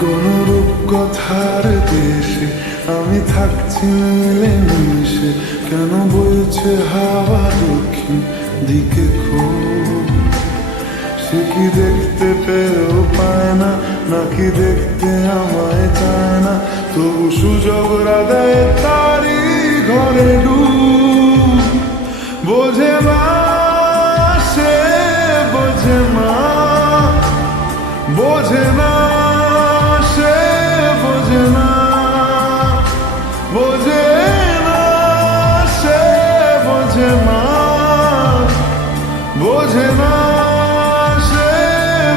কোন রূপকথার দেশে আমি থাকছি মিলে মিশে, কেন বইছে হাওয়া দক্ষিণ দিকে খুব? সে কি দেখতে পেয়েও পায় না, নাকি দেখতে আমায় চায় না? তবু সুযোগ রাধায় তারি ঘরে ডুব। বোঝে না সে, বোঝে না, বোঝে না সে, বোঝে না, বোঝে না সে, বোঝে না, বোঝে না সে,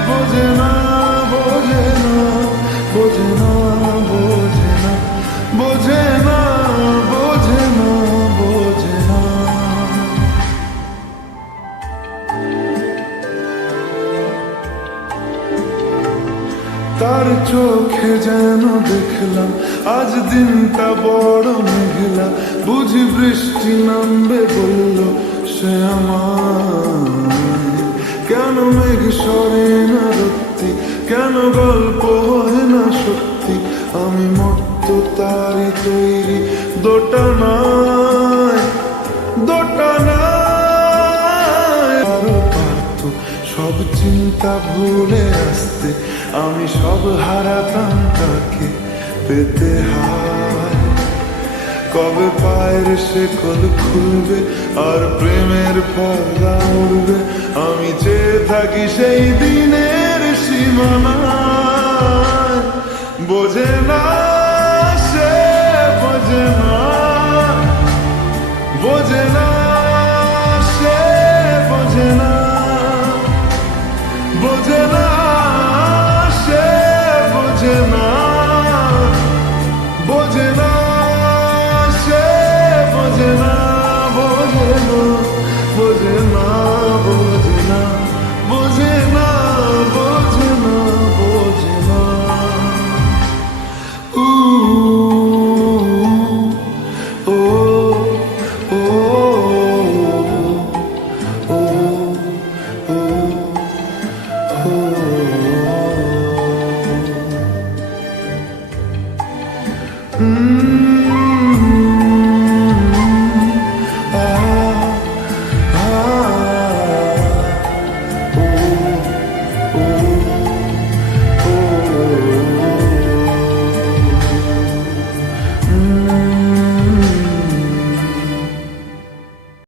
বোঝে না, বোঝে না, বোঝে না, বোঝে না, বোঝে না, বোঝে না, বোঝে না। তার চোখে যেন দেখলাম আজ দিনটা বড় মেঘলা, বুঝি বৃষ্টি নামবে বলল সে আমায়। কেন মেঘ সরে না রত্তি, কেন গল্প হয় না সত্যি? আমি মত্ত তারি তৈরি দোটানায়, দোটানায়। আরো পারত সব চিন্তা ভুলে আসতে, আমি সব হারাতাম তাকে পেতে হায়। কবে পায়ের শেকল খুলবে আর প্রেমের পর্দা উড়বে? আমি চেয়ে থাকি সেই দিনের সীমানায়। বোঝে না সে, বোঝে না, বোঝে না সে, বোঝে না, বোঝে না সে, বোঝে না, বোঝে না সে, বোঝে না, বোঝে না, বোঝে না, বোঝে না, বোঝে না, বোঝে না, বোঝে না। ও ও ও ও ও